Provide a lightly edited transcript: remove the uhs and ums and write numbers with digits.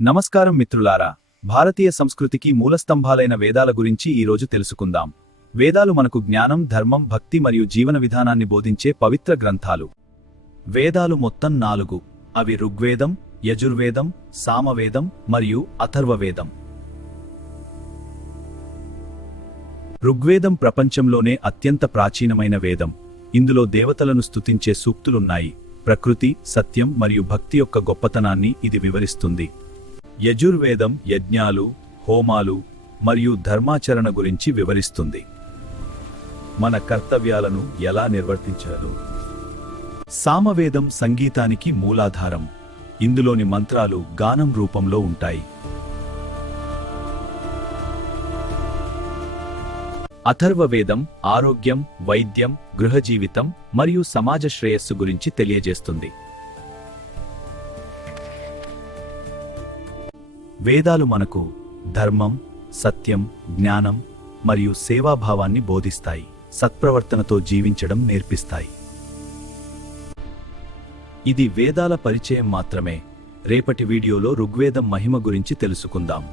నమస్కారం మిత్రులారా, భారతీయ సంస్కృతికి మూలస్తంభాలైన వేదాల గురించి ఈరోజు తెలుసుకుందాం. వేదాలు మనకు జ్ఞానం, ధర్మం, భక్తి మరియు జీవన విధానాన్ని బోధించే పవిత్ర గ్రంథాలు. వేదాలు మొత్తం 4. అవి ఋగ్వేదం, యజుర్వేదం, సామవేదం మరియు అథర్వవేదం. ఋగ్వేదం ప్రపంచంలోనే అత్యంత ప్రాచీనమైన వేదం. ఇందులో దేవతలను స్తుతించే సూక్తులున్నాయి. ప్రకృతి, సత్యం మరియు భక్తి యొక్క గొప్పతనాన్ని ఇది వివరిస్తుంది. యజుర్వేదం యజ్ఞాలు, హోమాలు మరియు ధర్మాచరణ గురించి వివరిస్తుంది. మన కర్తవ్యాలను ఎలా నిర్వర్తించాలో. సామవేదం సంగీతానికి మూలాధారం. ఇందులోని మంత్రాలు గానం రూపంలో ఉంటాయి. అథర్వవేదం ఆరోగ్యం, వైద్యం, గృహజీవితం మరియు సమాజ శ్రేయస్సు గురించి తెలియజేస్తుంది. వేదాలు మనకు ధర్మం, సత్యం, జ్ఞానం మరియు సేవాభావాన్ని బోధిస్తాయి. సత్ప్రవర్తనతో జీవించడం నేర్పిస్తాయి. ఇది వేదాల పరిచయం మాత్రమే. రేపటి వీడియోలో ఋగ్వేదం మహిమ గురించి తెలుసుకుందాం.